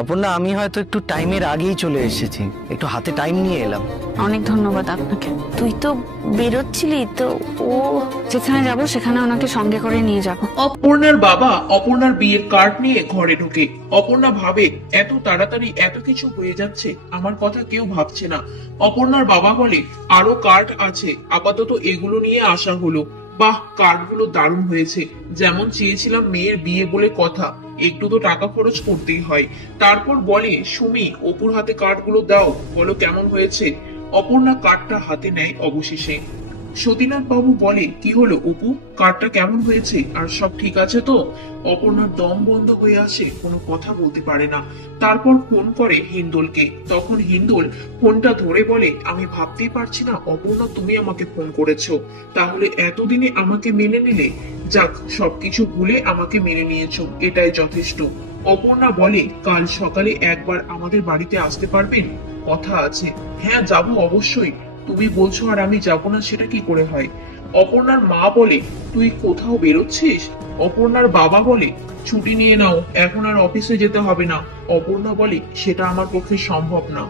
অপর্ণা, আমি হয়তো একটু টাইমের আগেই চলে এসেছি, একটু হাতে টাইম নিয়ে এলাম। অনেক ধন্যবাদ আপনাকে। তুই তো বেরোচ্ছিলি তো, ও যেখানে যাব সেখানে ওনাকে সঙ্গে করে নিয়ে যাব। অপর্ণার বাবা অপর্ণার বিয়ের কার্ড নিয়ে ঘরে ঢোকে। অপর্ণা ভাবে এত তাড়াতাড়ি এত কিছু হয়ে যাচ্ছে, আমার কথা কেউ ভাবছে না। অপর্ণার বাবা বলে আরো কার্ড আছে, আপাতত এগুলো নিয়ে আসা হলো। বাহ, কার্ডগুলো দারুণ হয়েছে, যেমন চেয়েছিলাম মেয়ের বিয়ে বলে কথা, একটু তো টাকা খরচ করতেই হয়। তারপর বলে সুমি, অপুর হাতে কার্ডগুলো দাও, বলো কেমন হয়েছে। অপর্ণা কার্ডটা হাতে নেয় অবশেষে। সতীনাথ বাবু বলে কি হলো অপু, কার্ডটা কেমন হয়েছে, আর সব ঠিক আছে তো? অপর্ণার দম বন্ধ হয়ে আসে, কোনো কথা বলতে পারে না। তারপর ফোন করে হিন্দোলকে। তখন হিন্দোল ফোনটা ধরে বলে, আমি ভাবতেই পারছি না অপর্ণা তুমি আমাকে ফোন করেছো, তাহলে এতদিনে আমাকে মেনে নিলে। যাক, সবকিছু ভুলে আমাকে মেনে নিয়েছো, এটাই যথেষ্ট। অপর্ণা বলে কাল সকালে একবার আমাদের বাড়িতে আসতে পারবেন, কথা আছে। হ্যাঁ, যাবো অবশ্যই, তুমি বলছো আর আমি যাবো না সেটা কি করে হয়? অপর্ণার মা বলে তুই কোথাও বেরোচ্ছিস? অপর্ণার বাবা বলে ছুটি নিয়ে নাও, এখন আর অফিসে যেতে হবে না। অপর্ণা বলে সেটা আমার পক্ষে সম্ভব না।